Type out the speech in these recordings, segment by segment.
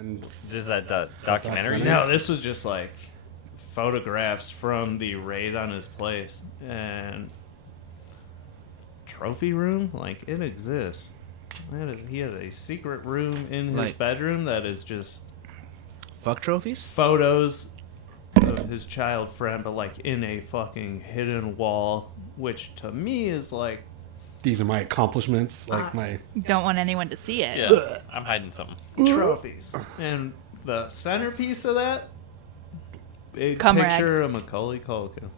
And Is that documentary? No, this was just like photographs from the raid on his place and trophy room. Like it exists. He has a secret room in his bedroom that is just fuck trophies, photos of his child friend, but like in a fucking hidden wall, which to me is like these are my accomplishments, like my Don't want anyone to see it. Yeah, I'm hiding something. trophies. And the centerpiece of that big Comrade. picture of Macaulay Culkin.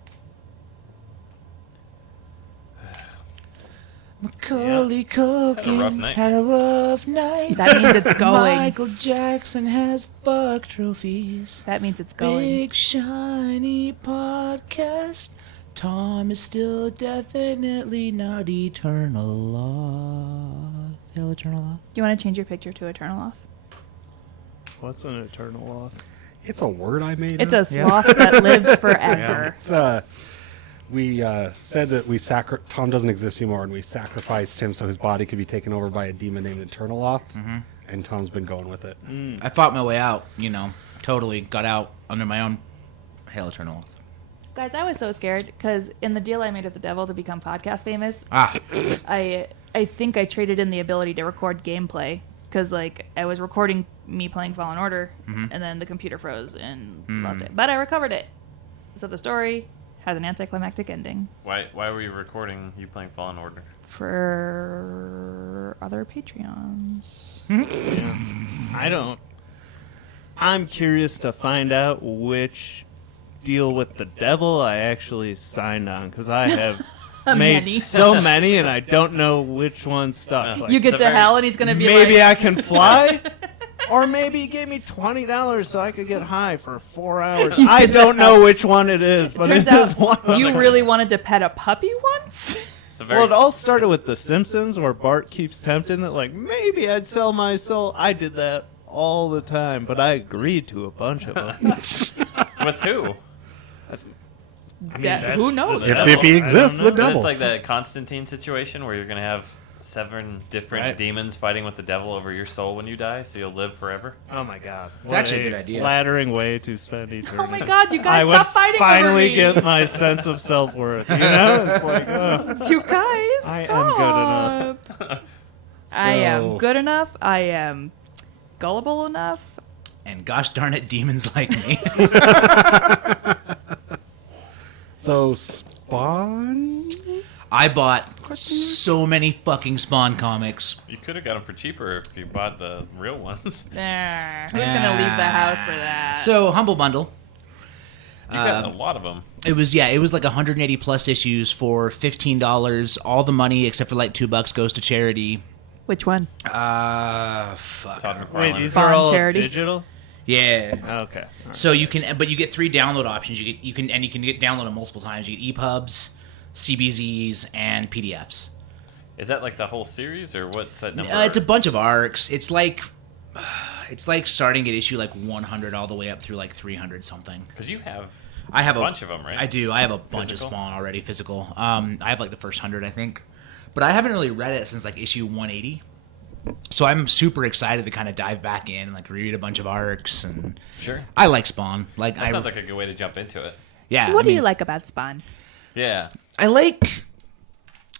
Macaulay Culkin Had a rough had a rough night. night. That means it's going. Michael Jackson has fuck trophies. That means it's going. Big shiny podcast. Tom is still definitely not Eternal Loth. Hell, Eternal Loth. Do you want to change your picture to Eternal Loth? What's an eternal loth? it's a word I made. It's up. a sloth that lives forever. It's we said that Tom doesn't exist anymore, and we sacrificed him so his body could be taken over by a demon named Eternaloth. And Tom's been going with it. I fought my way out, totally got out under my own Hail Eternal Loth. Guys, I was so scared because in the deal I made with the devil to become podcast famous, I think I traded in the ability to record gameplay because like I was recording me playing Fallen Order and then the computer froze and lost it. But I recovered it. So the story has an anticlimactic ending Why were you recording you playing Fallen Order? for other Patreons. I'm curious to find out which deal with the devil I actually signed on, because I have made Many. so many and I don't know which one stuck. Like, You get it's to a very- hell and he's gonna be maybe like, I can fly, or maybe he gave me $20 so I could get high for 4 hours. I don't know which one it is, but turns it is one. out you really wanted to pet a puppy once. It's a very Well, it all started with The Simpsons, where Bart keeps tempting that, like, maybe I'd sell my soul. I did that all the time, but I agreed to a bunch of them. with who? Who knows? If he exists, the It's devil. like the Constantine situation where you're gonna have 7 different Right. demons fighting with the devil over your soul when you die, so you'll live forever. Oh my god. It's actually a good idea. Flattering way to spend eternity. Oh my god, you I guys would stop fighting finally over me. get my sense of self-worth. You know? It's like, oh, You guys, I am good stop. I am So- good enough. I am gullible enough. And gosh darn it, demons like me. So Spawn. I bought so many fucking Spawn comics. You could have got them for cheaper if you bought the real ones. Who's gonna leave the house for that? So Humble Bundle. You got a lot of them. It was like 180 plus issues for $15. All the money except for like $2 goes to charity. Which one? Fuck. Todd enough. McFarlane. Wait, these Spawn are all charity? digital? Yeah. Okay. So you can, but you get 3 download options. You can download them multiple times. You get EPUBs, CBZs, and PDFs. Is that like the whole series, or what's that number? It's a bunch of arcs. It's like starting at issue like 100 all the way up through like 300 something. Because you have I have a bunch of them, right? I do. I have a bunch Physical? of Spawn already physical. I have like the first 100, I think, but I haven't really read it since like issue 180. So I'm super excited to kind of dive back in and like read a bunch of arcs, and Sure. I like Spawn. Like That sounds like a good way to jump into it. yeah. What I mean, do you like about Spawn? Yeah. I like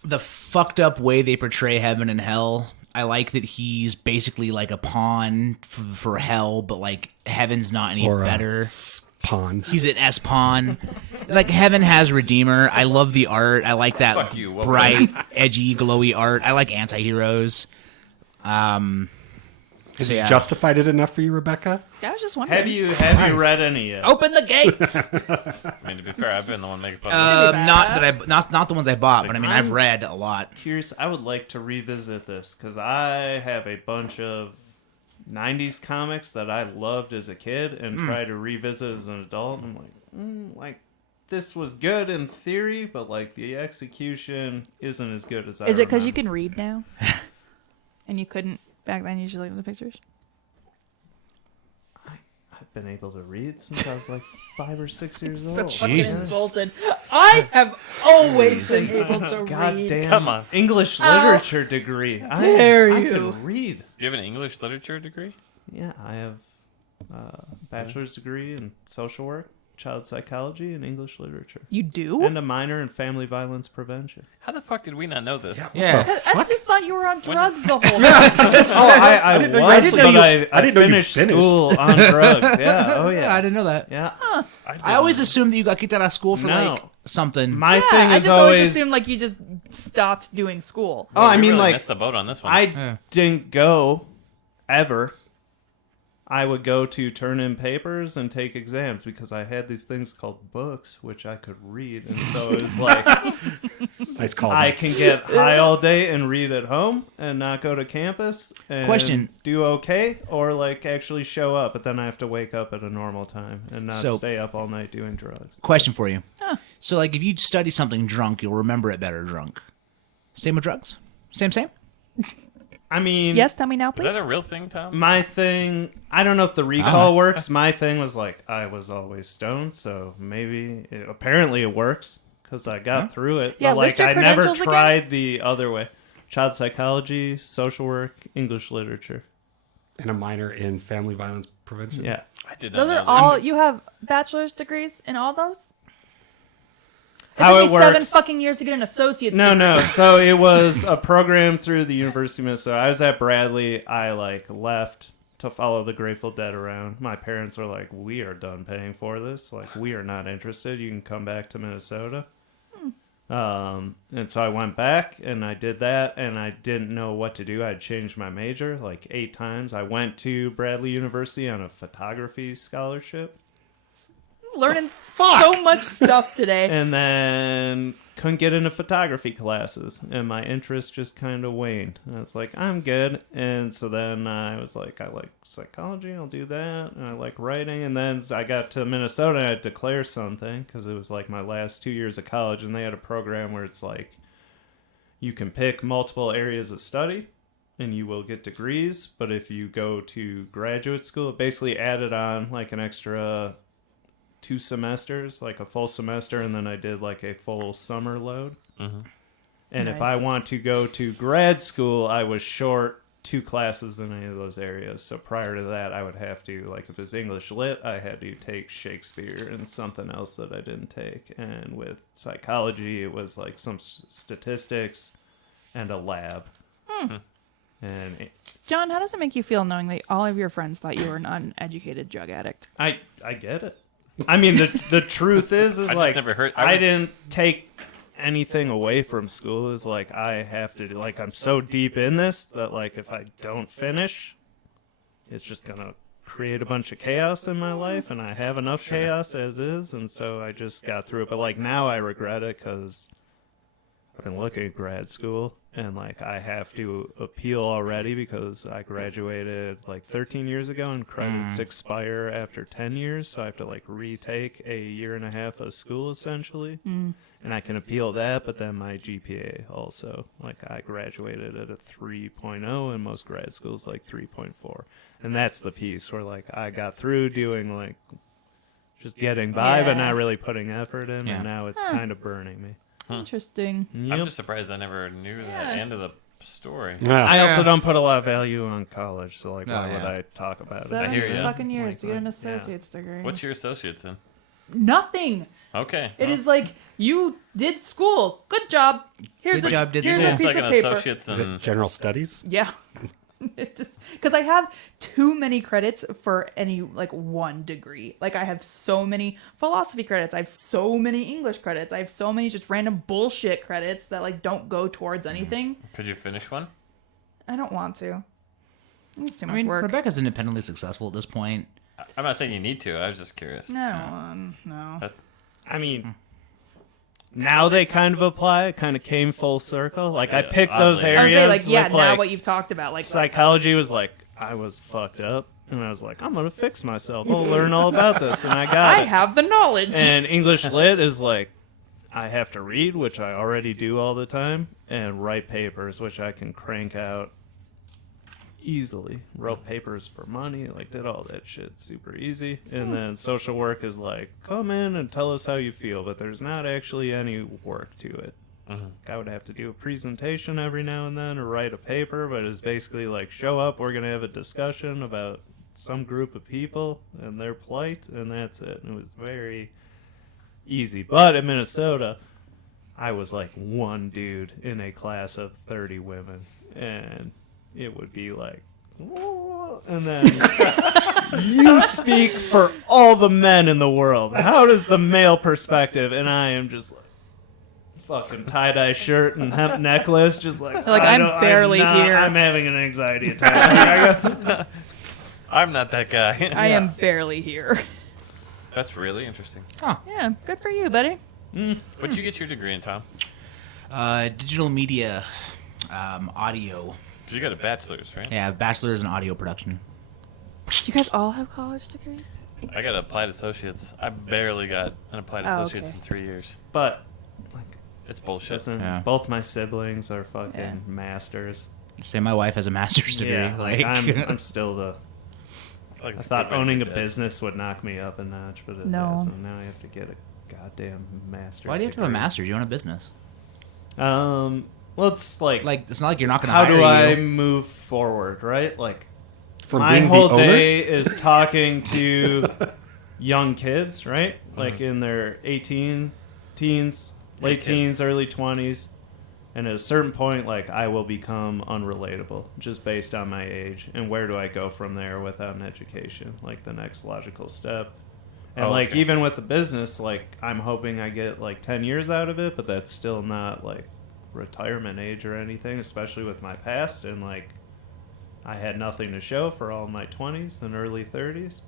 the fucked up way they portray heaven and hell. I like that he's basically like a pawn for hell, but like heaven's not any Or better. Spawn. He's an S pawn. Like heaven has Redeemer. I love the art. I like that Fuck you, what was bright, edgy, glowy art. I like anti-heroes. Has So, he yeah. justified it enough for you, Rebecca? I was just wondering. Have you read any yet? Open the gates? I mean, to be fair, I've been the one making fun of it. Not the ones I bought, but I mean I've read a lot. Curious, I would like to revisit this because I have a bunch of 90s comics that I loved as a kid and try to revisit as an adult. And I'm like, this was good in theory, but like the execution isn't as good as I Is it because you remember. can read now? And you couldn't back then? You just look at the pictures. I've been able to read since I was like 5 or 6 years old. Jesus. Insulted. I have always been able to God read. damn. Come on. English literature degree. dare I you. can read. You have an English literature degree? Yeah, I have a bachelor's degree in social work, child psychology, and English literature. You do? And a minor in family violence prevention. How the fuck did we not know this? Yeah. I just thought you were on drugs the whole time. I didn't know you was, actually- but I I didn't know you finished finished. school on drugs. Yeah, oh Yeah, yeah. I didn't know that. Yeah. I always assumed that you got kicked out of school for No. like something. My Yeah, thing I is just always always... assumed like you just stopped doing school. Oh, I We mean, really like, missed the boat on this one. I Yeah. didn't go ever. I would go to turn in papers and take exams because I had these things called books, which I could read. And so it was like, Nice call. I can get high all day and read at home and not go to campus and Question. do okay, or like actually show up, but then I have to wake up at a normal time and not So- stay up all night doing drugs. Question for you. So, like, if you study something drunk, you'll remember it better drunk. Same with drugs? Same? I mean, Yes, tell me now, Is please. that a real thing, Tom? my thing, I don't know if the recall works. My thing was like, I was always stoned, so apparently it works because I got through it. Yeah, but like, list your I never credentials again. tried the other way. Child psychology, social work, English literature. And a minor in family violence prevention. Yeah. I did not Those know are that. all, you have bachelor's degrees in all those? How took it me 7 works. fucking years to get an associate's No, degree. no. So it was a program through the University of Minnesota. I was at Bradley. I like left to follow the Grateful Dead around. My parents were like, "We are done paying for this. Like, we are not interested. You can come back to Minnesota." And so I went back and I did that, and I didn't know what to do. I'd changed my major like 8 times. I went to Bradley University on a photography scholarship. Learning so much stuff today. And then couldn't get into photography classes, and my interest just kind of waned. And I was like, I'm good. And so then I was like, I like psychology, I'll do that. And I like writing. And then I got to Minnesota and I had to declare something because it was like my last 2 years of college, and they had a program where it's like you can pick multiple areas of study and you will get degrees. But if you go to graduate school, it basically added on like an extra 2 semesters, like a full semester, and then I did like a full summer load. And if I Nice. want to go to grad school, I was short 2 classes in any of those areas. So prior to that, I would have to, like, if it was English lit, I had to take Shakespeare and something else that I didn't take. And with psychology, it was like some statistics and a lab. And John, how does it make you feel knowing that all of your friends thought you were an uneducated drug addict? I get it. I mean, the truth is just like, never heard- I didn't take anything away from school. Is like, I have to do, like, I'm so deep in this that, like, if I don't finish, it's just gonna create a bunch of chaos in my life, and I have enough chaos as is, and so I just got through it. But like, now I regret it because I've been looking at grad school, and like, I have to appeal already because I graduated like 13 years ago, and credits expire after 10 years, so I have to like retake a year and a half of school essentially. And I can appeal that, but then my GPA also, like, I graduated at a 3.0, and most grad schools like 3.4, and that's the piece where like I got through doing like just getting by, but Yeah. not really putting effort in, Yeah. and now it's kind of burning me. Interesting. I'm Yep. just surprised I never knew Yeah. that end of the story. Yeah. I also don't put a lot of value on college, so like, why Oh, would yeah. I talk about it? 7 hear ya. fucking years Like, to get an yeah. associate's degree. What's your associates in? Nothing. Okay. It well, is like, you did school. Good job. Here's Good a, job, did here's school. a it's piece like of an paper. associates Is in it general studies? Yeah. Because I have too many credits for any like one degree. Like, I have so many philosophy credits. I have so many English credits. I have so many just random bullshit credits that like don't go towards anything. Could you finish one? I don't want to. It's too I much mean, work. Rebecca's independently successful at this point. I'm not saying you need to. I was just curious. No. I mean, now they kind of apply. It kind of came full circle. Like, I picked those Oddly. I was areas. saying, like, yeah, with, now like, what you've talked about, like, psychology was like, I was fucked up, and I was like, I'm gonna fix myself. I'll learn all about this, and I got I it. have the knowledge. And English lit is like, I have to read, which I already do all the time, and write papers, which I can crank out easily. Wrote papers for money, like, did all that shit super easy. And then social work is like, come in and tell us how you feel, but there's not actually any work to it. I would have to do a presentation every now and then or write a paper, but it's basically like, show up, we're going to have a discussion about some group of people and their plight, and that's it. And it was very easy. But in Minnesota, I was like one dude in a class of 30 women, and it would be like, "Whoa," and then you speak for all the men in the world. How does the male perspective? And I am just like, fucking tie-dye shirt and hemp necklace, just like, Like, I'm barely here. I'm having an anxiety attack. I'm not that guy. I am barely here. That's really interesting. Yeah, good for you, buddy. What'd you get your degree in, Tom? Digital media, audio. 'Cause you got a bachelor's, right? Yeah, bachelor's in audio production. Do you guys all have college degrees? I got applied associates. I barely got an applied Oh, associates okay. in 3 years. But like, It's bullshit. listen, Yeah. both my siblings are fucking Yeah. masters. Say my wife has a master's degree. Yeah, like, I'm still the. feel like I it's a thought good way to owning a get that. business would knock me up a notch, but it No. hasn't. Now I have to get a goddamn master's. why do you have to have a degree. master's? You own a business. Well, it's like It's not like you're not going to how hire do I you. move forward, right? Like, From my being the whole owner? day is talking to young kids, right? Like in their teens, late kids. teens, early 20s. And at a certain point, like, I will become unrelatable just based on my age. And where do I go from there without an education? Like, the next logical step. And, Oh, like, okay. even with the business, like, I'm hoping I get, like, 10 years out of it, but that's still not, like, retirement age or anything, especially with my past. And, like, I had nothing to show for all my 20s and early 30s.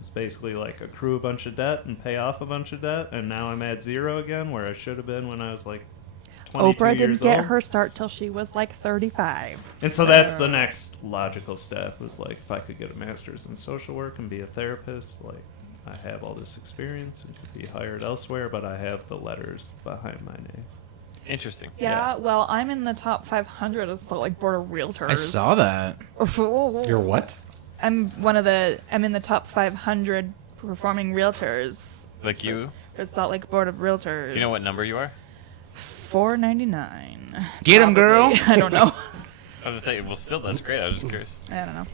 It's basically like accrue a bunch of debt and pay off a bunch of debt, and now I'm at zero again, where I should have been when I was like 22 Oprah didn't years get old. her start till she was like 35. And so that's the next logical step, was like, if I could get a master's in social work and be a therapist, like, I have all this experience and could be hired elsewhere, but I have the letters behind my name. Interesting. Yeah, well, I'm in the top 500 of Salt Lake Board of Realtors. I saw that. You're what? I'm in the top 500 performing realtors Like you? for Salt Lake Board of Realtors. Do you know what number you are? 499. Get 'em, girl. I don't know. I was gonna say, well, still, that's great. I was just curious. I don't know.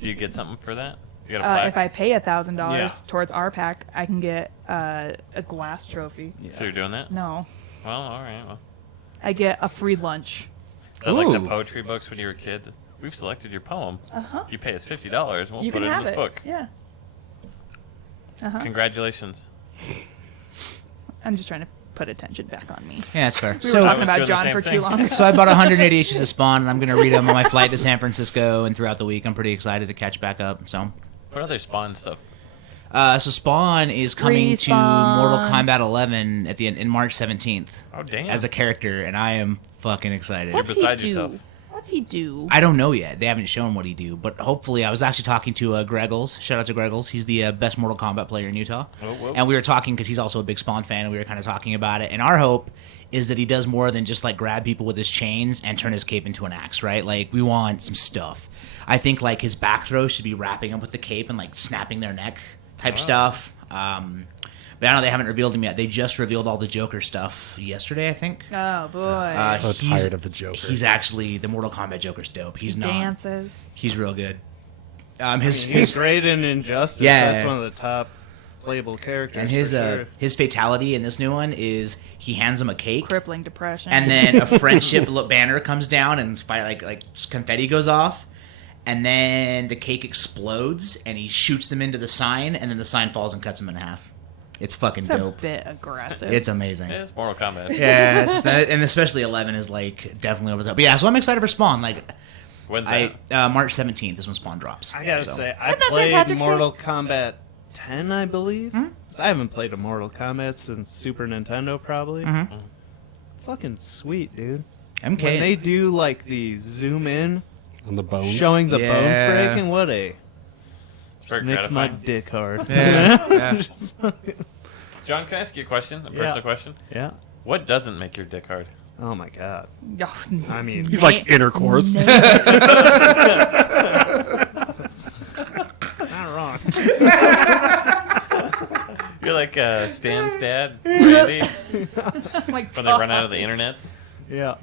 Do you get something for that? You got a plaque? If I pay $1,000 Yeah. towards RPAC, I can get a glass trophy. So you're doing that? No, Well, all right. Well, I get a free lunch. is that like the Ooh. poetry books when you were a kid? We've selected your poem. Uh-huh. You pay us $50. We'll You put can it in have this it. book. Yeah. Uh-huh. Congratulations. I'm just trying to put attention back on me. Yeah, that's fair. We were So, talking was about doing the John same for thing. too long. so I bought 180 issues of Spawn, and I'm going to read them on my flight to San Francisco and throughout the week. I'm pretty excited to catch back up. So, What other Spawn stuff? so Spawn is coming to Respawn. Mortal Kombat 11 at the end in March 17th Oh, damn. as a character, and I am fucking excited. What's beside he do? yourself. What's he do? I don't know yet. They haven't shown what he do, but hopefully, I was actually talking to Greggles. Shout out to Greggles. He's the best Mortal Kombat player in Utah. Whoop, whoop. And we were talking because he's also a big Spawn fan, and we were kind of talking about it. And our hope is that he does more than just like grab people with his chains and turn his cape into an axe, right? Like we want some stuff. I think like his back throw should be wrapping up with the cape and like snapping their neck type stuff. But I know they haven't revealed him yet. They just revealed all the Joker stuff yesterday, I think. Oh boy. So He's- tired of the Joker. He's actually the Mortal Kombat Joker's dope. He's not. Dances. He's real good. He's His great in Injustice. Yeah. That's one of the top playable characters. and his for sure. his fatality in this new one is he hands him a cake, Crippling depression. and then a friendship banner comes down and like confetti goes off, and then the cake explodes and he shoots them into the sign, and then the sign falls and cuts him in half. It's fucking it's a dope. bit aggressive. It's amazing. Yeah, it's Mortal Kombat. Yeah, it's that, and especially 11 is like definitely over the top. But yeah, so I'm excited for Spawn. Like When's that? March 17th is when Spawn drops. I gotta So. say, I Isn't that St. played Patrick's Day? Mortal Kombat 10, I believe. 'Cause I haven't played a Mortal Kombat since Super Nintendo, probably. Fucking sweet, dude. MK. When they do like the zoom in, on the bones. showing the bones Yeah. breaking, what a It's very makes my gratifying. dick hard. Yeah. John, can I ask you a question? A personal question? Yeah. What doesn't make your dick hard? Oh my god. Oh, I mean, He's like intercourse. name not wrong. You're like Stan's dad, Randy, it. Like, when they run out of the internet. Yeah.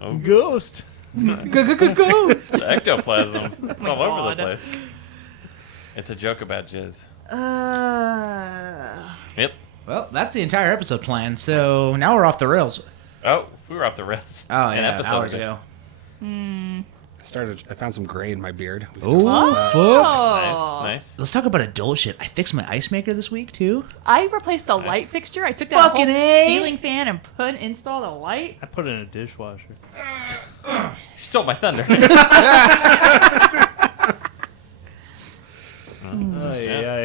Oh, Ghost. it's ectoplasm. It's all over the God. place. It's a joke about jizz. Uh, Yep. Well, that's the entire episode plan. So now we're off the rails. Oh, we were off the rails. Oh An yeah, episode hours ago. I found some gray in my beard. Oh, fuck. oh. Nice. Let's talk about adult shit. I fixed my ice maker this week too. I replaced a light fixture. I took down a Fucking whole A. ceiling fan and installed a light. I put it in a dishwasher. You stole my thunder.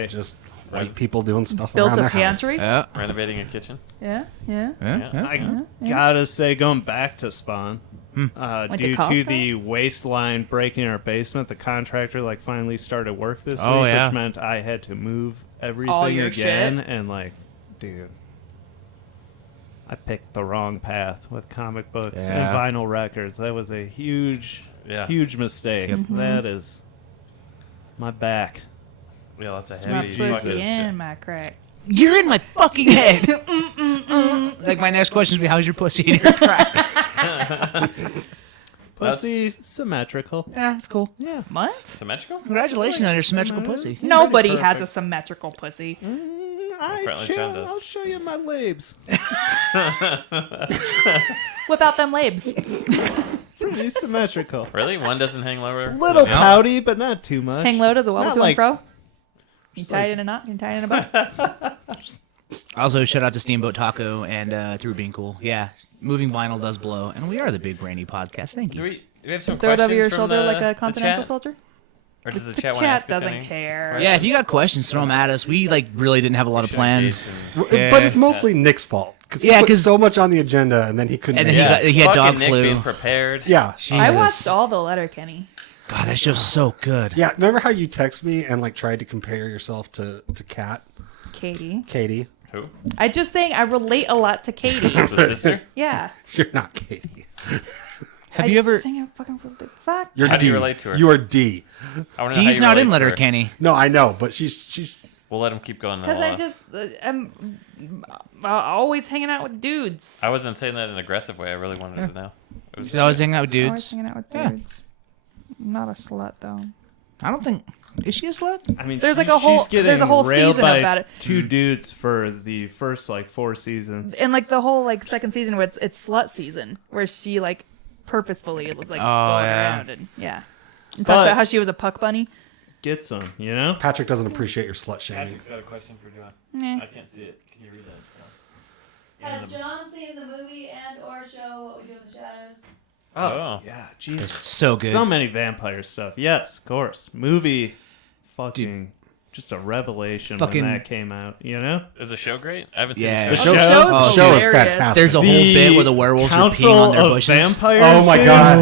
Just white people doing stuff Built around a their pantry. Yeah. Renovating a kitchen. Yeah, yeah. I gotta say, going back to Spawn, Went to due to Costco? the waistline breaking our basement, the contractor finally started work this Oh, week, yeah. which meant I had to move everything All your again. shit? And dude, I picked the wrong path with comic books Yeah. and vinyl records. That was a huge, Yeah. huge mistake. That is my back. Yeah, that's a My heavy Jesus. pussy and my crack. You're in my fucking head. Like my next question would be, how's your pussy in your crack? Pussy symmetrical. Yeah, that's cool. Yeah. What? Symmetrical? Congratulations on your symmetrical pussy. Nobody Perfect. has a symmetrical pussy. Apparently John does. I'll show you my labes. Whip out them labes. Pretty symmetrical. Really? One doesn't hang lower? Little than the other? pouty, but not too much. Hang low, does it wobble Not to and like- fro? You tie it in a knot? Can you tie it in a bow? Also, shout out to Steamboat Taco and Through Being Cool. Yeah, moving vinyl does blow, and we are the Big Brainy Podcast. Thank Do you. we have some Throw it questions over your from shoulder like the a continental chat? soldier? Or does the The chat want to ask chat us doesn't any? care. Yeah, if you got questions, throw them at us. We really didn't have a lot of plan, But Yeah. it's mostly Nick's fault because he Yeah, put 'cause- so much on the agenda and then he couldn't. And then make he it. got- he had fucking dog Nick flu. being prepared. Yeah, I Jesus. watched all the Letterkenny. God, that show's so good. yeah. Remember how you text me and tried to compare yourself to Kat, Katie. Katie? Who? I just saying I relate a lot to Katie. The sister? Yeah. You're not Katie. Have I you just ever? think I fucking fuck. You're How do D. you relate to her? You are D. I wanna know how D's you not in relate to her. Letterkenny. No, I know, but she's. We'll let him keep going. Because I'll, I just I'm always hanging out with dudes. I wasn't saying that in an aggressive way. I really wanted to know. It was She's always hanging out with Always dudes. hanging out with Yeah. dudes. I'm not a slut though. I don't think. Is she a slut? I mean, There's like a whole- she's getting there's a whole railed season by about it. two dudes for the first 4 seasons. And the whole second season where it's slut season where she purposefully was going yeah. around and yeah. And But- talks about how she was a puck bunny. Get some, you know? Patrick doesn't appreciate your slut shaming. got a question for John. Meh. can't see it. Can you read that? Has John seen the movie and or show What We Do in the Shadows? Oh. Yeah, Jesus. So good. So many vampire stuff. Yes, of course. Movie, fucking, just a revelation Fucking- when that came out, you know? Is the show great? I haven't Yeah. seen the The show. show- The show is hilarious. fantastic. There's a whole bit where the werewolves are peeing Council on their of bushes. Vampires. Oh my dude. god,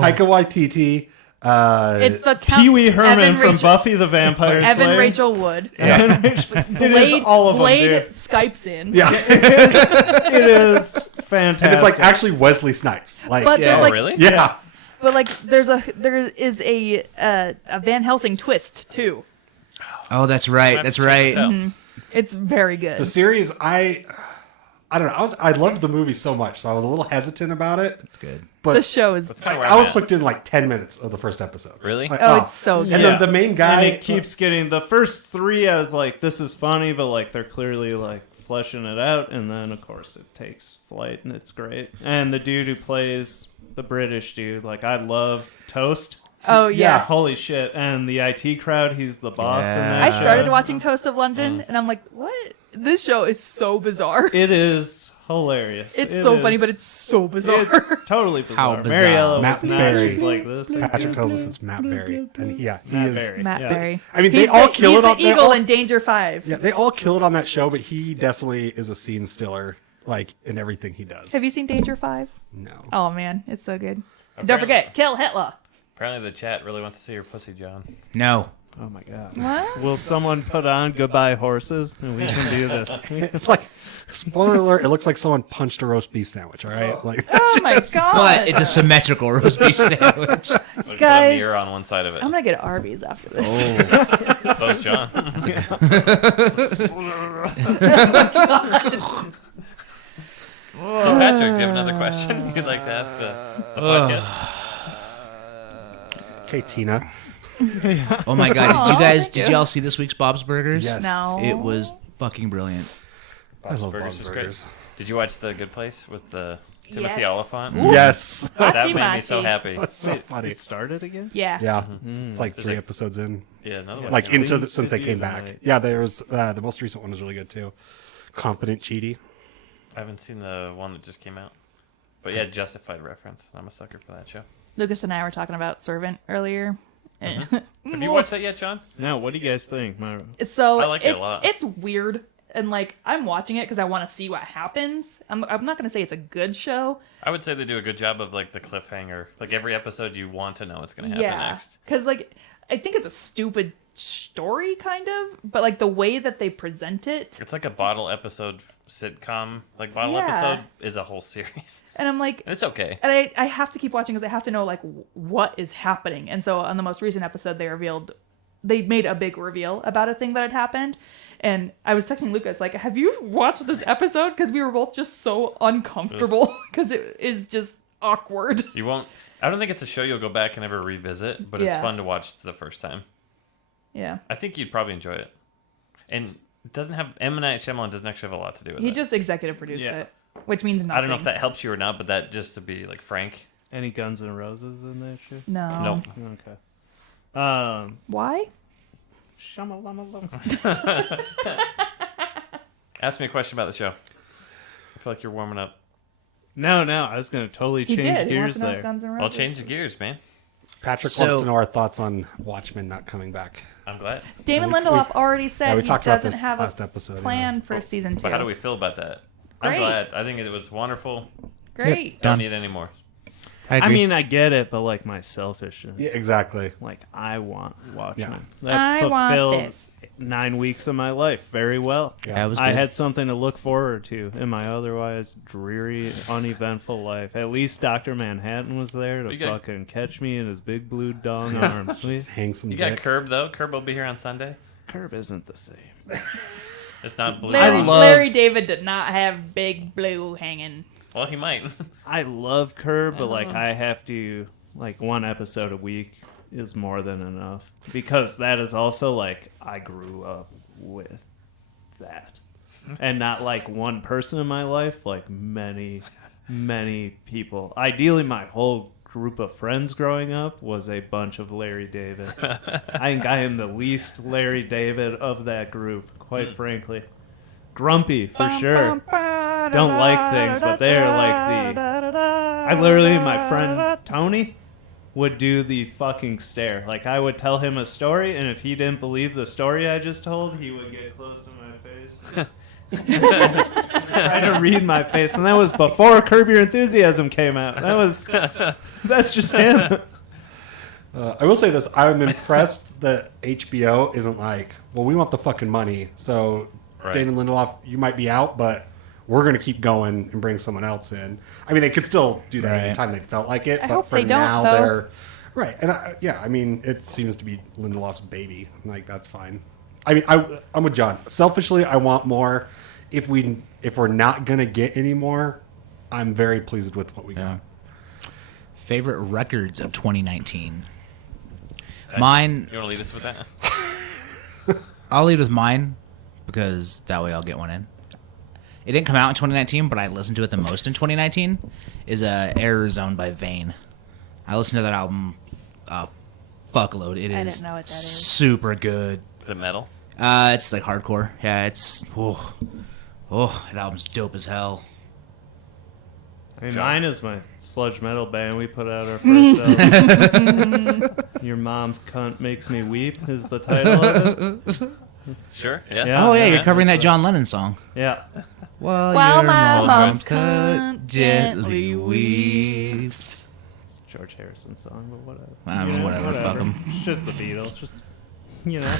Taika Waititi. It's the Count- Pee Wee Herman Evan from Rachel, Buffy the Vampire Evan Slayer. Rachel Wood. Evan Rachel. It Blade, is all of them, Blade dude. Skypes in. Yeah, It is fantastic. and it's actually Wesley Snipes. But Yeah. there's Oh, really? yeah, but there is a Van Helsing twist too. Oh, that's right. That's right. It's very good. the series. I don't know. I loved the movie so much, so I was a little hesitant about it. That's good. But The show is Kinda where I I'm was at. hooked in 10 minutes of the first episode. Really? oh, it's so good. And Yeah. the main guy And it keeps getting the first 3. I was like, this is funny, but they're clearly fleshing it out, and then of course it takes flight, and it's great. And the dude who plays the British dude, I love Toast. Oh yeah. Holy shit! And the IT crowd, he's the boss in that. I show. started watching Toast of London, and I'm like, what? This show is so bizarre. It is hilarious. It's It so is- funny, but it's so bizarre. It's totally bizarre. How bizarre. Mariella Matt was not. Berry. She's like this. Patrick tells us it's Matt Berry, and he Matt is. Berry. Matt yeah. Berry. I mean, He's they all the, kill he's it on. the they eagle all- in Danger 5. Yeah, they all kill it on that show, but he definitely is a scene stiller, in everything he does. Have you seen Danger 5? No. Oh man, it's so good. And don't Apparently- forget, kill Hitler. Apparently the chat really wants to see your pussy, John. No. Oh my god. What? Will someone put on Goodbye Horses? And we can do this. Spoiler alert, it looks like someone punched a roast beef sandwich, all right? Oh my god. But it's a symmetrical roast beef sandwich. So put a Guys, mirror on one side of it. I'm gonna get Arby's after this. Oh. So is John. So Patrick, do you have another question you'd like to ask the podcast? Okay, Tina. Oh my god, Aw, thank did you. y'all see this week's Bob's Burgers? Yes. No. It was fucking brilliant. I love Burgers Bob's is great. Burgers. Did you watch The Good Place with the Timothy Yes. Oliphant? Yes. That Machi made me so Machi. happy. That's so funny. It started again? Yeah. Yeah. It's like There's 3 like- episodes in. Yeah, another one. Like Yeah. into Things since to they do came back. tonight. Yeah, there's the most recent one was really good too. Confident Cheaty. I haven't seen the one that just came out. But yeah, Justified reference. I'm a sucker for that show. Lucas and I were talking about Servant earlier. Have you watched that yet, John? No, what do you guys think? My, So I like it a it's lot. it's weird, and like I'm watching it because I want to see what happens. I'm not gonna say it's a good show. I would say they do a good job of like the cliffhanger. Like every episode, you want to know what's going to happen Yeah, next. because like I think it's a stupid story kind of, but like the way that they present it, It's like a bottle episode sitcom. Like bottle Yeah. episode is a whole series, and I'm like, and it's okay. and I have to keep watching because I have to know like what is happening. And so on the most recent episode, they made a big reveal about a thing that had happened. And I was texting Lucas like, "Have you watched this episode?" Because we were both just so uncomfortable because it is just awkward. You won't. I don't think it's a show you'll go back and ever revisit, but it's Yeah. fun to watch the first time. Yeah, I think you'd probably enjoy it. And it doesn't have M. Night Shyamalan doesn't actually have a lot to do with he it. just executive produced Yeah. it, which means nothing. I don't know if that helps you or not, but that just to be like frank. any Guns N' Roses in that shit? No. Nope. Okay. Why? Shamalama. Ask me a question about the show. I feel like you're warming up. No, I was going to totally He change did. He wants gears to know if there. Guns N' I'll Roses. change the gears, man. Patrick So- wants to know our thoughts on Watchmen not coming back. I'm glad. Damon We- Lindelof already said Yeah, we he talked about doesn't this have last a episode, yeah. plan for season 2. But how do we feel about that? I'm Great. glad. I think it was wonderful. Great. Don't Done. need any more. I I agree. mean, I get it, but like my selfishness. Yeah, exactly. Like, I want Watchmen. Yeah. That I want fulfilled this. 9 weeks of my life very well. Yeah, it was I good. had something to look forward to in my otherwise dreary, uneventful life. At least Dr. Manhattan was there to You got- fucking catch me in his big blue dong arms. Hang some You got dick. Curb though. Curb will be here on Sunday. Curb isn't the same. It's not blue. Larry, I love- Larry David did not have big blue hanging. Well, he might. I love Curb, but like I have to like one episode a week is more than enough because that is also like I grew up with that, and not like one person in my life, like many people. Ideally, my whole group of friends growing up was a bunch of Larry David. I think I am the least Larry David of that group, quite frankly. Grumpy for sure. Don't like things, but they're like the. I literally, my friend Tony would do the fucking stare. Like I would tell him a story, and if he didn't believe the story I just told, he would get close to my face, try to read my face, and that was before Curb Your Enthusiasm came out. That's just him. I will say this: I'm impressed that HBO isn't like, well, we want the fucking money. So, Right. Damon Lindelof, you might be out, but we're going to keep going and bring someone else in. I mean, they could still do that Right. anytime they felt like it, I but hope for they don't, now, though. they're right. And I mean, it seems to be Lindelof's baby. Like that's fine. I mean, I'm with John. Selfishly, I want more. If we're not going to get any more, I'm very pleased with what we got. Favorite records of 2019. Mine, You want to lead us with that? I'll lead with mine because that way I'll get one in. It didn't come out in 2019, but I listened to it the most in 2019. Is Error Zone by Vane. I listened to that album a fuckload. It I is didn't know what that is. super good. Is it metal? It's like hardcore. Yeah, it's that album's dope as hell. I mean, mine is my sludge metal band. We put out our first album. Your Mom's Cunt Makes Me Weep is the title of it. Sure. Yeah. Yeah. Oh yeah, you're covering that John Lennon song. Yeah. While While your my mom's cut gently weeps. George Harrison song, but whatever. I mean, whatever, fuck 'em. It's just the Beatles. Just, you know.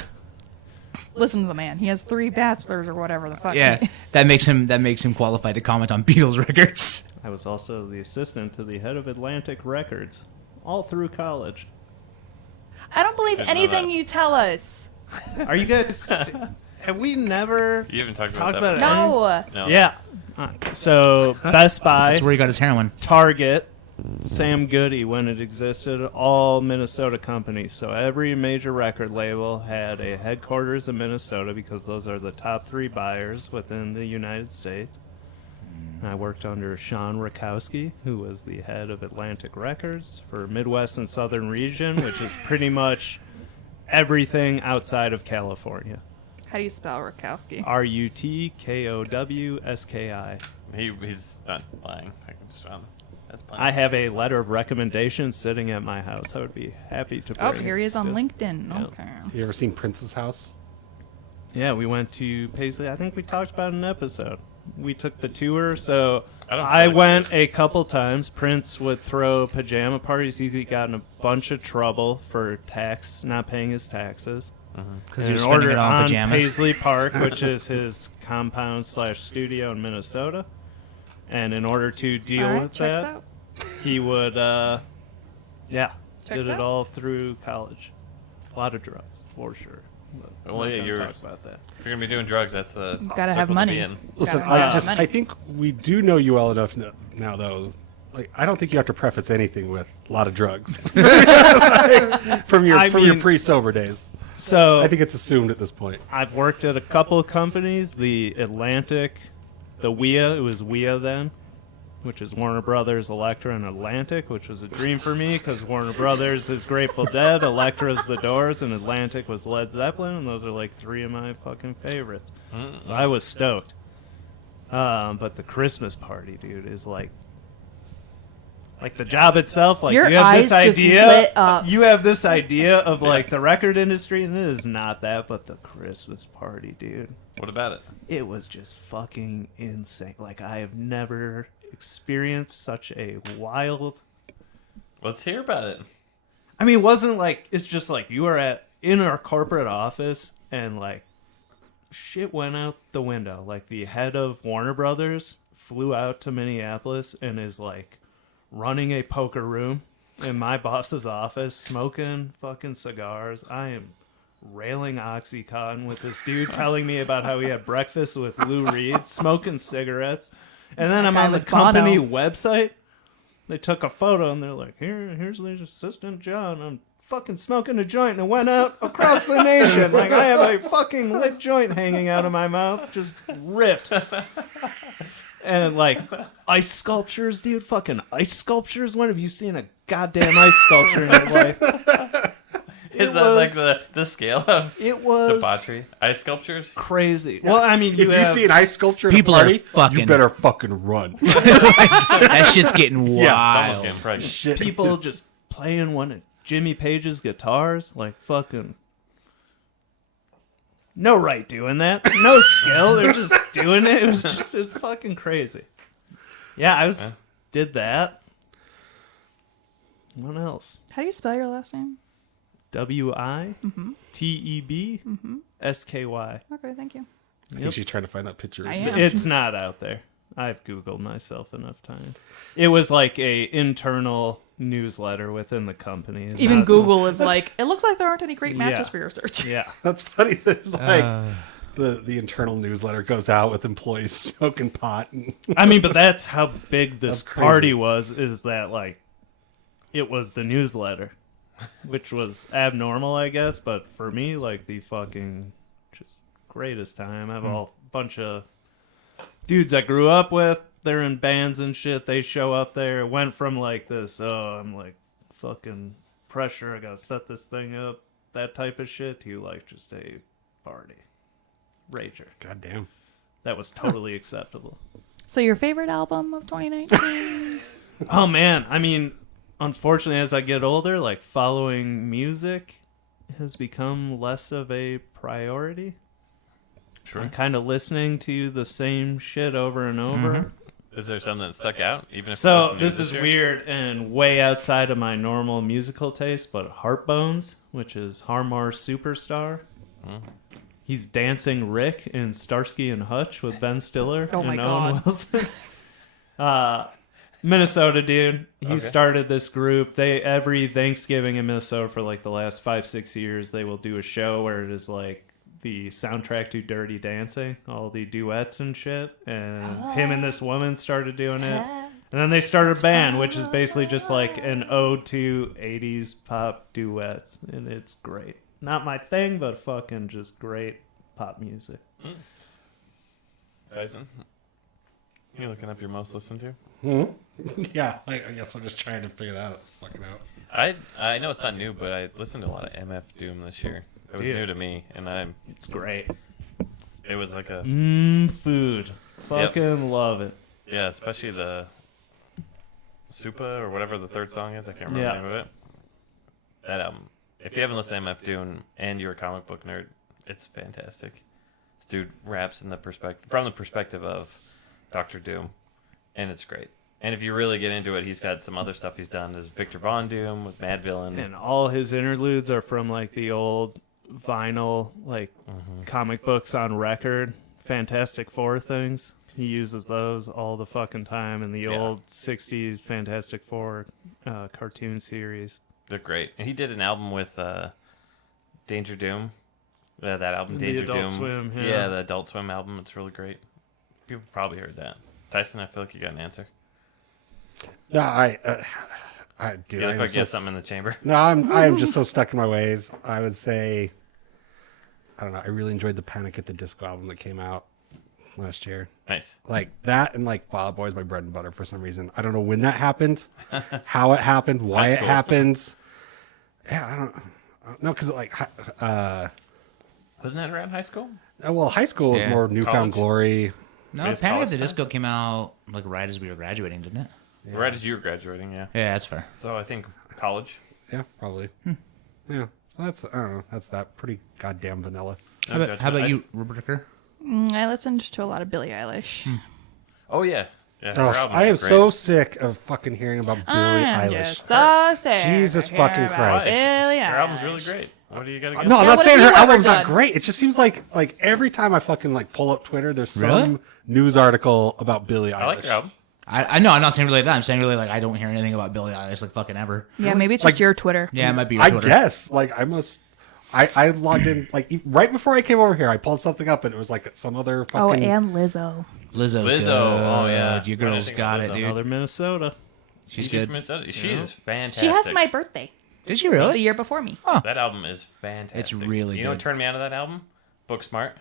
Listen to the man. He has 3 bachelors or whatever the fuck. Yeah, that makes him qualified to comment on Beatles records. I was also the assistant to the head of Atlantic Records all through college. I don't believe Didn't know anything that. you tell us. Are you guys... have we never You haven't talked talked about about that. it? No. No. Yeah. So, Best Buy, That's where he got his heroin. Target, Sam Goody, when it existed, all Minnesota companies. So every major record label had a headquarters in Minnesota because those are the top 3 buyers within the United States. And I worked under Sean Rakowski, who was the head of Atlantic Records for Midwest and Southern region, which is pretty much everything outside of California. How do you spell Rakowski? Rutkowski. He's not lying. I can just found. That's fine. I have a letter of recommendation sitting at my house. I would be happy to bring Oh, here he it is on still. LinkedIn. Yeah. Okay. You ever seen Prince's house? Yeah, we went to Paisley. I think we talked about it in an episode. We took the tour, so I don't I feel like went a couple times. Prince would throw pajama parties. He got in a bunch of trouble for not paying his taxes. Because In he was spending order it on on pajamas. Paisley Park, which is his compound/studio in Minnesota. And in order to deal All right, with checks that, out. he would, Checks did it out. all through college. A lot of drugs, for sure. But I'm Well, not yeah, gonna you're- talk about that. If you're gonna be doing drugs, that's the Gotta have circle to money. be in. Listen, Gotta have money. I think we do know you well enough now, though. Like, I don't think you have to preface anything with a lot of drugs from your I mean- pre-sober days. So I think it's assumed at this point. I've worked at a couple of companies, the Atlantic, the WIA, it was WIA then, which is Warner Brothers, Elektra, and Atlantic, which was a dream for me because Warner Brothers is Grateful Dead, Elektra's The Doors, and Atlantic was Led Zeppelin, and those are like 3 of my fucking favorites. So I was stoked. But the Christmas party, dude, is like the job itself. Like Your you have eyes this just idea, lit up. you have this idea of like the record industry, and it is not that, but the Christmas party, dude. What about it? It was just fucking insane. Like I have never experienced such a wild. Let's hear about it. I mean, it wasn't like it's just like you are in our corporate office and like shit went out the window. Like the head of Warner Brothers flew out to Minneapolis and is like running a poker room in my boss's office, smoking fucking cigars. I am railing Oxycontin with this dude telling me about how he had breakfast with Lou Reed, smoking cigarettes. And then I'm guy on the was company Bono. website. They took a photo and they're like, here's the assistant John. I'm fucking smoking a joint and it went out across the nation. Like I have a fucking lit joint hanging out of my mouth, just ripped. And like ice sculptures, dude. Fucking ice sculptures. When have you seen a goddamn ice sculpture in your life? Is that like the scale of It was debauchery? Ice sculptures? crazy. Well, I mean, If you see an ice sculpture at People a are party, fucking- you better fucking run. That shit's getting Someone's wild. getting pregnant. Shit. people just playing one of Jimmy Page's guitars, like fucking. No right doing that. No skill. They're just doing it. It was fucking crazy. Yeah, did that. What else? How do you spell your last name? WITEBSKY. Okay, thank you. I think she's trying to find that picture. I am. It's not out there. I've Googled myself enough times. It was like a internal newsletter within the company. and Even not Google is like, it looks like there aren't any great matches Yeah. for your search. Yeah. That's funny. There's like the internal newsletter goes out with employees smoking pot. And I mean, but that's how big this That's crazy. party was, is that like it was the newsletter, which was abnormal, I guess, but for me, like the fucking just greatest time. I have a bunch of dudes I grew up with. They're in bands and shit. They show up there. It went from like this, I'm like fucking pressure. I gotta set this thing up, that type of shit, to like just a party rager. God damn. That was totally acceptable. So your favorite album of 2019? Oh man, I mean, unfortunately, as I get older, like following music has become less of a priority. Sure. I'm kind of listening to the same shit over and over. Is there something that stuck out? Even if So it wasn't this new is year? weird and way outside of my normal musical taste, but Heartbones, which is Harmar Superstar. He's dancing Rick in Starsky and Hutch with Ben Stiller Oh and my Owen God. Wilson. Minnesota dude. He Okay. started this group. They every Thanksgiving in Minnesota for like the last 5-6 years, they will do a show where it is like the soundtrack to Dirty Dancing, all the duets and shit. And him and this woman started doing it. And then they started a band, which is basically just like an ode to 80s pop duets. And it's great. Not my thing, but fucking just great pop music. Tyson, you looking up your most listened to? Yeah, I guess I'm just trying to figure that fucking out. I know it's not new, but I listened to a lot of MF Doom this year. It was Dude. new to me, and It's great. it was like a Food. Fucking love it. yeah, especially the Supa or whatever the third song is. I can't remember the name of it. That album. If you haven't listened to MF Doom and you're a comic book nerd, it's fantastic. This dude raps in the from the perspective of Doctor Doom, and it's great. And if you really get into it, he's got some other stuff he's done. There's Victor Von Doom with Mad Villain. And all his interludes are from like the old vinyl, like comic books on record, Fantastic Four things. He uses those all the fucking time in the old 60s Fantastic Four cartoon series. They're great. And he did an album with Danger Doom. That album, The Danger Adult Doom. Swim, yeah. Yeah, the Adult Swim album. It's really great. People probably heard that. Tyson, I feel like you got an answer. No, I do. You look like you have something in the chamber. No, I'm just so stuck in my ways. I would say, I don't know. I really enjoyed the Panic at the Disco album that came out last year. Nice. Like that and like Fall Out Boy is my bread and butter for some reason. I don't know when that happened, how it happened, why it school. happens. Yeah, I don't know because like Wasn't that around high school? well, high school is Yeah. more Newfound College. Glory. No, It's Panic at college the time. Disco came out like right as we were graduating, didn't it? Right as you were graduating, yeah. Yeah, that's fair. So I think college. Yeah, probably. Yeah, so that's I don't know. That's that pretty goddamn vanilla. No How judgment. about I you, Rebecca? I listened to a lot of Billie Eilish. Oh, yeah. Yeah, her Oh, albums I are am great. so sick of fucking hearing about Billie I'm Eilish. just so sick Jesus of hearing fucking about Christ. Billie Her album's really Eilish. great. What do you got against No, I'm it? not what saying have her you ever album's not done? great. It just seems like every time I fucking like pull up Twitter, there's some Really? news article about Billie Eilish. I like her album. I know I'm not saying really that. I'm saying really like I don't hear anything about Billie Eilish like fucking ever. Yeah, maybe it's Like- just your Twitter. Yeah, it might be your I Twitter. guess like I must. I logged in like right before I came over here. I pulled something up and it was like some other Oh, fucking. and Lizzo. Lizzo's Lizzo, good. oh, yeah. Your When I girl's think of got it, Lizzo, dude. Another Minnesota. She's She's good. from Minnesota. She's fantastic. She has my birthday Did she the really? year before me. That album is fantastic. It's really You know what good. turned me on to that album? Booksmart.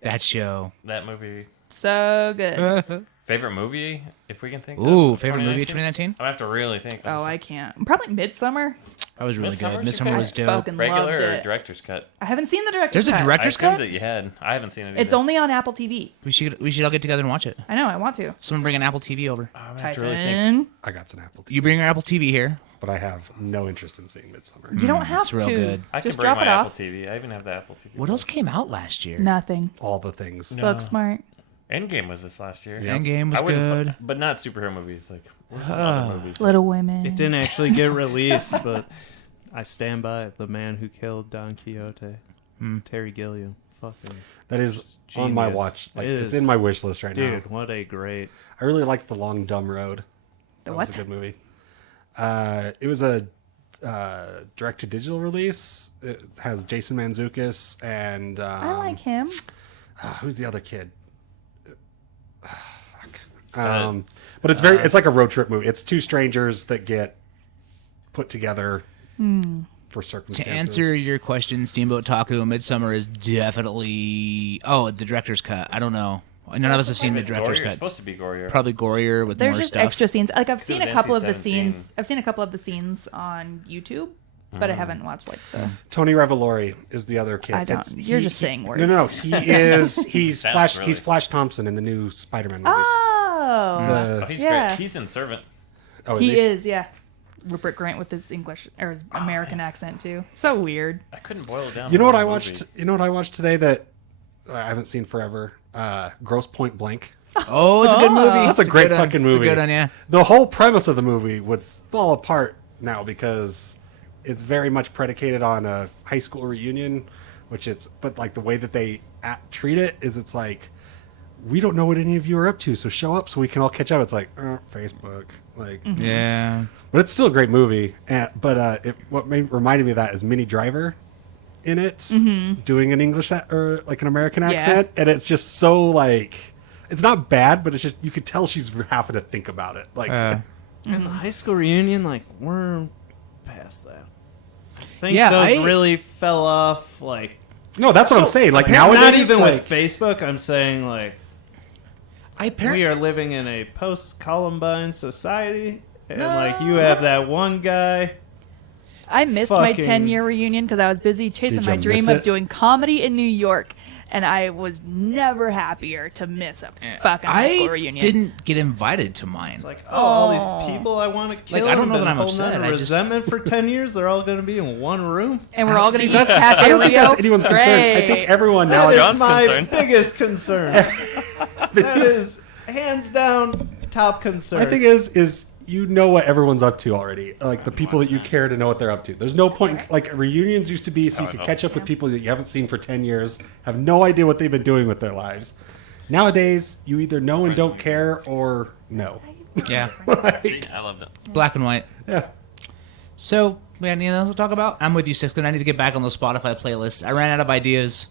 That show. That movie. So good. Favorite movie, if we can think of. Ooh, favorite movie of 2019? I'm going to have to really think. Oh, I can't. Probably Midsummer. That was really Midsummer's good. your Midsummer favorite? was dope. Fucking Regular loved or it. director's cut? I haven't seen the director's There's a cut. I director's assumed cut? that you had. I haven't seen it. It's either. only on Apple TV. We should all get together and watch it. I know. I want to. Someone bring an Apple TV over. I'm gonna have to really think. Tyson, I got some Apple TV, You bring your Apple TV here. but I have no interest in seeing Midsummer. you don't have it's real to. good. I can Just bring drop my it Apple off. TV. I even have the Apple TV. What else came out last year? Nothing. All the things. Booksmart. Endgame was this last year. Endgame was I wouldn't good. put, but not superhero movies. Like where's some other movies? Little Women. It didn't actually get released, but I stand by it. The man who killed Don Quixote. Terry Gilliam. Fucking That is on my genius. watch. Like It it's is. in my wish list right dude, now. what a great. I really liked The Long Dumb Road. The That what? was a good movie. It was a direct-to-digital release. It has Jason Mantzoukas and I like him. who's the other kid? Fuck. But it's like a road trip movie. It's two strangers that get put together for To circumstances. answer your question, Steamboat Taco, Midsummer is definitely. Oh, the director's cut. I don't know. None of us have seen the It's director's gorier. It's cut. supposed to be gorier. Probably gorier with There's more just stuff. extra scenes. Like I've seen was a couple of the NC-17. scenes. I've seen a couple of the scenes on YouTube, but I haven't watched like the. Tony Revolori is the other kid. I don't- you're just saying words. No, he is. He's Sounds Flash. really- He's Flash Thompson in the new Spider-Man movies. Oh, Oh, he's Yeah. great. He's in Servant. Oh, he is. Yeah, Rupert Grant with his English or his American accent too. So weird. I couldn't boil it down. You know to what one I movie. watched? You know what I watched today that I haven't seen forever? Gross Point Blank. Oh, it's a good movie. That's a It's great good one. fucking It's movie. a good one, yeah. The whole premise of the movie would fall apart now because it's very much predicated on a high school reunion, but like the way that they treat it is it's like, we don't know what any of you are up to, so show up so we can all catch up. It's like, Facebook. Like, Yeah. but it's still a great movie. What reminded me of that is Minnie Driver in it doing an English or like an American accent, and it's just so like it's not bad, but it's just you could tell she's having to think about it. Like, And the high school reunion, like, we're past that. I think Yeah, those really fell off, like... no, that's what I'm saying. Like Not nowadays, even like, with Facebook, I'm saying, like, we are living in a post-Columbine society, and, like, you have that one guy... I missed my Fucking- 10-year reunion because I was busy chasing Did my you dream miss of it? doing comedy in New York, and I was never happier to miss a fucking high school I reunion. didn't get invited to mine. It's like, all these people I want to kill. Like, I don't know and that I'm been holding upset, on to I just- resentment for 10 years. They're all going to be in one room. And we're all going to eat that's, Cafe I don't think Rio. that's anyone's concern. I think Great. everyone now. That is John's my concern. biggest concern. That is hands down top concern. My thing is you know what everyone's up to already. Like the people that you care to know what they're up to. There's no point. Like reunions used to be so you could catch up with people that you haven't seen for 10 years, have no idea what they've been doing with their lives. Nowadays, you either know and don't care or no. Yeah, See, I loved it. black and white. Yeah. So, we got anything else to talk about? I'm with you, Sixton. I need to get back on those Spotify playlists. I ran out of ideas.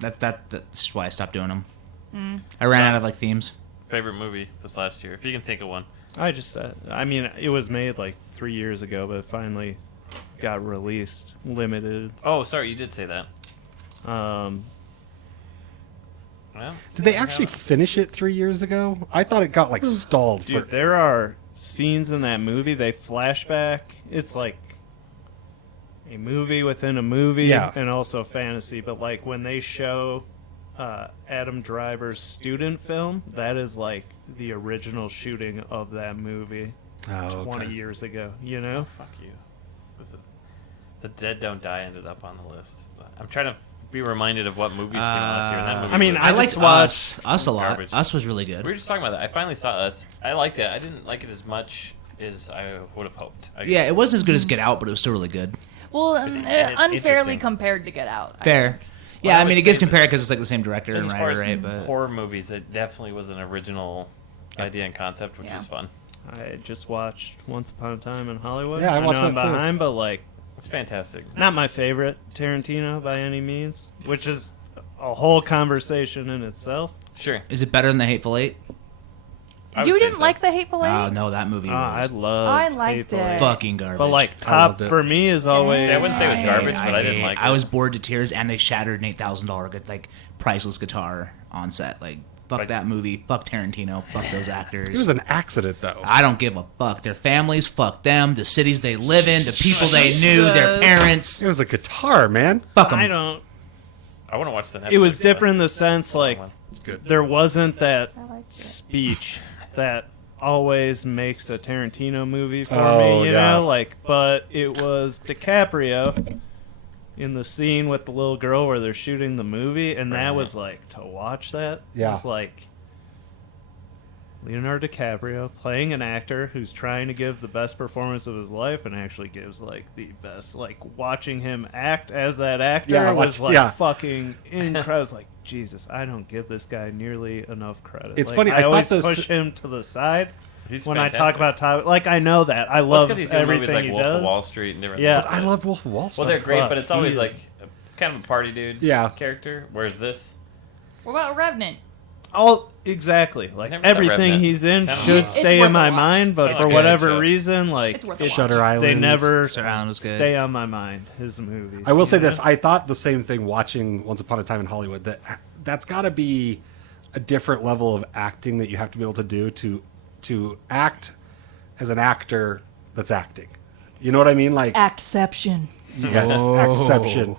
That's why I stopped doing them. I ran out of like themes. Favorite movie this last year, if you can think of one. I just said, I mean, it was made like 3 years ago, but it finally got released, limited. Oh, sorry, you did say that. Um, Well, Did they actually finish it 3 years ago? I thought it got like stalled. dude, For, there are scenes in that movie, they flashback. It's like a movie within a movie Yeah. and also fantasy, but like when they show Adam Driver's student film, that is like the original shooting of that movie 20 years ago, you know? fuck you. This is The Dead Don't Die ended up on the list. I'm trying to be reminded of what movies came out last year. And that movie I mean, was- I liked just watched Us a lot. garbage. Us was really we were good. just talking about that. I finally saw Us. I liked it. I didn't like it as much as I would have hoped. I Yeah, guess. it wasn't as good as Get Out, but it was still really good. Well, it unfairly interesting? compared to Get Out. I Fair. think. Yeah, Well, I I mean, would it gets say that- compared because it's like the same director But and as far writer, as right? But horror movies, it definitely was an original idea and concept, which Yeah. is fun. I just watched Once Upon a Time in Hollywood. Yeah, I know watched I'm that too. behind, but like, It's fantastic. not my favorite Tarantino by any means, which is a whole conversation in itself. Sure. is it better than The Hateful Eight? I would You say didn't so. like The Hateful Eight? Oh no, that movie I was love. I liked Hateful it. Eight. fucking garbage. But like I top loved it. for me is always. See, I wouldn't say it was garbage, but I didn't like it. I was bored to tears, and they shattered an $8,000 like priceless guitar on set. Like fuck Like- that movie. Fuck Tarantino. Fuck those it actors. was an accident though. I don't give a fuck. Their families, fuck them. The cities they live in, the people they knew, their parents. It was a guitar, man. Fuck I them. don't. I want to watch the Netflix It was one. different in the sense like It's good. there wasn't that I liked it. speech that always makes a Tarantino movie for Oh, me, you yeah. know, like, but it was DiCaprio in the scene with the little girl where they're shooting the movie, and that was like, to watch that Yeah. was like Leonardo DiCaprio playing an actor who's trying to give the best performance of his life and actually gives like the best, like watching him act as that actor Yeah, was like yeah. fucking incredible. I was like, Jesus, I don't give this guy nearly enough credit. It's Like, funny, I I thought always those- push him to the side He's when I talk fantastic. about Tyler. Like, I know that. I Well, love it's 'cause he's doing movies everything like he Wolf does. of Wall Street and different Yeah. things. I love Wolf of Wall Street. Well, they're great, fuck, but it's always he is- like kind of a party dude Yeah. character. Whereas this, What about Revenant? All exactly. Like Never saw everything Revenant. he's in Sounds should good. stay It's in my worth a watch. mind, but It's for good. whatever Show. reason, like It's worth a watch. Shutter Island. they never Shutter Island was good. stay on my mind. His movies. I will you say know? this: I thought the same thing watching Once Upon a Time in Hollywood. That's got to be a different level of acting that you have to be able to do to act as an actor that's acting. You know what I mean? Like Actception. yes, Whoa. exception.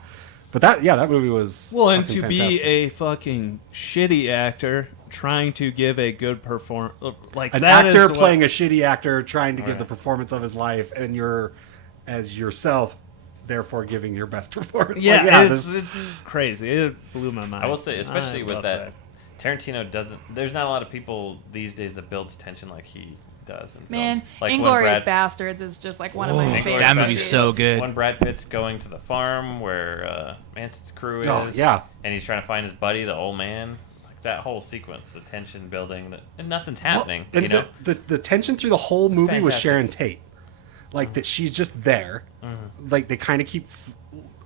But that movie was Well, and fucking to be fantastic. a fucking shitty actor trying to give a good performance, like an that actor is what- playing a shitty actor trying to give yeah. the performance of his life, and you're as yourself, therefore giving your best performance. Yeah, Like, it's crazy. It blew my mind. I will say, especially I with love that, Tarantino doesn't. There's not a lot of people these days that builds tension like he does. In Man, films. Like when Inglorious Brad- Bastards is just like one of my Whoa. favorite. That movie's movies. so good. When Brad Pitt's going to the farm where Manson's crew is, Oh, yeah. and he's trying to find his buddy, the old man. Like that whole sequence, the tension building, and nothing's Well, happening. and you know, the tension through the whole movie was fantastic. Sharon Tate, like that she's just there. Mm-hmm. Like they kind of keep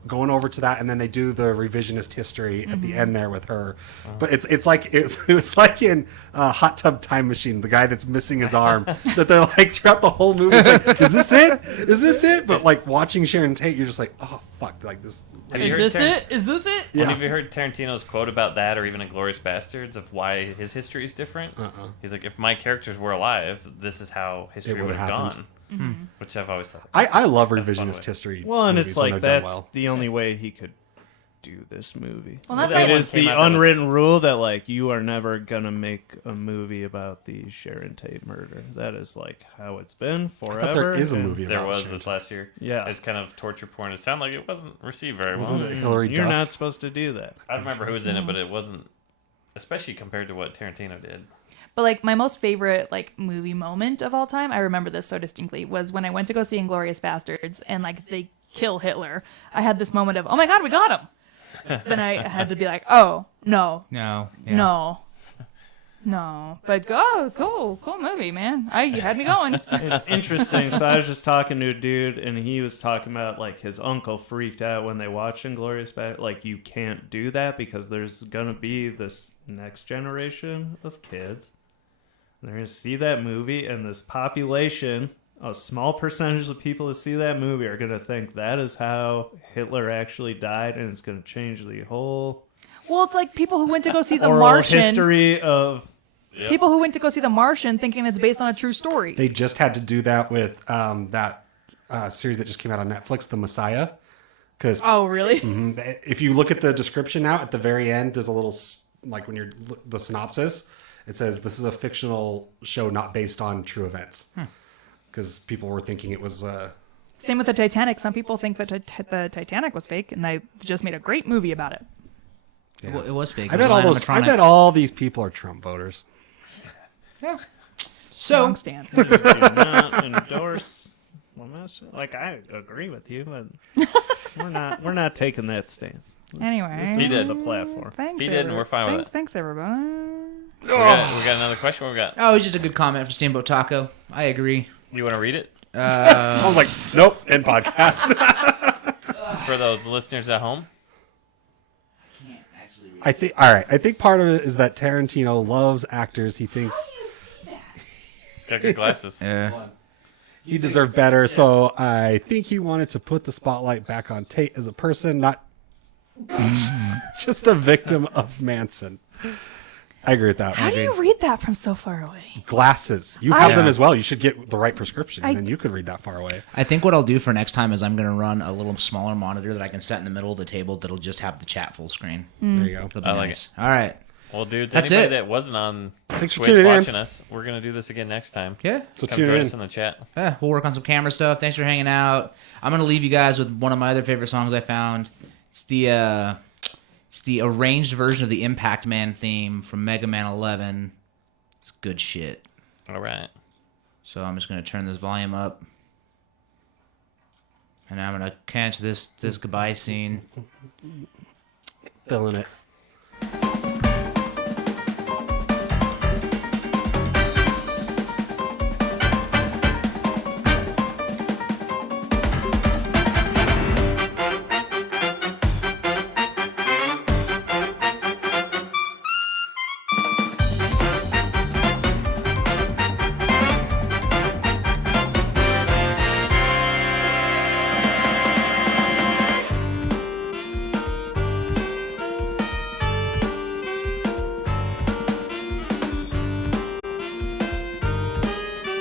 going over to that, and then they do the revisionist history at the end there with her. But it's like it was like in Hot Tub Time Machine, the guy that's missing his arm. That they're like throughout the whole movie, it's like, is this it? Is this it? But like watching Sharon Tate, you're just like, oh fuck, like this. Have you Is heard this it? Is this it? Yeah. Have you heard Tarantino's quote about that, or even Inglourious Bastards, of why his history is different? He's like, if my characters were alive, this is how history would've would have happened. gone. Which I've always thought. I love That's a fun revisionist way. history. Well, and movies it's when like they're done that's well. the only way he could do this movie. Well, that's That It why one is came the out that was- unwritten rule that like you are never gonna make a movie about the Sharon Tate murder. That is like how it's been forever. I thought there is a and movie There about was Sharon this Tate. last year. Yeah. It's kind of torture porn. It sounded like it wasn't received very well. Wasn't it Hillary You're Duff? not supposed to do that. I don't remember who was in it, but it wasn't, especially compared to what Tarantino did. But like my most favorite like movie moment of all time, I remember this so distinctly, was when I went to go see Inglourious Bastards and like they kill Hitler. I had this moment of, oh my god, we got him. Then I had to be like, oh no, No. Yeah. no. But cool movie, man. You had me going. It's interesting. So I was just talking to a dude, and he was talking about like his uncle freaked out when they watched Inglourious Basterds. Like you can't do that because there's gonna be this next generation of kids. They're gonna see that movie, and this population, a small percentage of people that see that movie are gonna think that is how Hitler actually died, and it's gonna change the whole Well, it's like people who went to go see The oral Martian. history of. People who went to go see The Martian thinking it's based on a true story. They just had to do that with that series that just came out on Netflix, The Messiah. Because Oh, really? if you look at the description now, at the very end, there's a little, like when you're the synopsis, it says this is a fictional show not based on true events. Because people were thinking it was. Same with the Titanic. Some people think that the Titanic was fake, and they just made a great movie about it. It was fake. I It bet was all those. I animatronic. bet all these people are Trump voters. So Wrong stance. Do not endorse. Like I agree with you, but we're not taking that stance. Anyway, He did. The platform. Thanks, He did, and we're fine with it. Thanks, everybody. We got another question. What we got? Oh, it's just a good comment from Steamboat Taco. I agree. You want to read it I was like, nope, end podcast. for those listeners at home? I think. All right. I think part of it is that Tarantino loves actors. He thinks He's got good glasses. Yeah. he deserved better. So I think he wanted to put the spotlight back on Tate as a person, not just a victim of Manson. I agree with that. How do you read that from so far away? Glasses. You have I- them as well. You should get the right prescription, and I- then you could read that far away. I think what I'll do for next time is I'm going to run a little smaller monitor that I can set in the middle of the table that'll just have the chat full screen. There you go. It'll be I like nice. All right. Well, dudes, That's anybody it. that wasn't on Thanks for Twitch tuning in. watching us, we're gonna do this again next time. Yeah. So Come tune join in. us in the chat. Yeah, we'll work on some camera stuff. Thanks for hanging out. I'm gonna leave you guys with one of my other favorite songs I found. It's the arranged version of the Impact Man theme from Mega Man 11. It's good shit. All right. So I'm just gonna turn this volume up, and I'm gonna catch this goodbye scene. Filling it.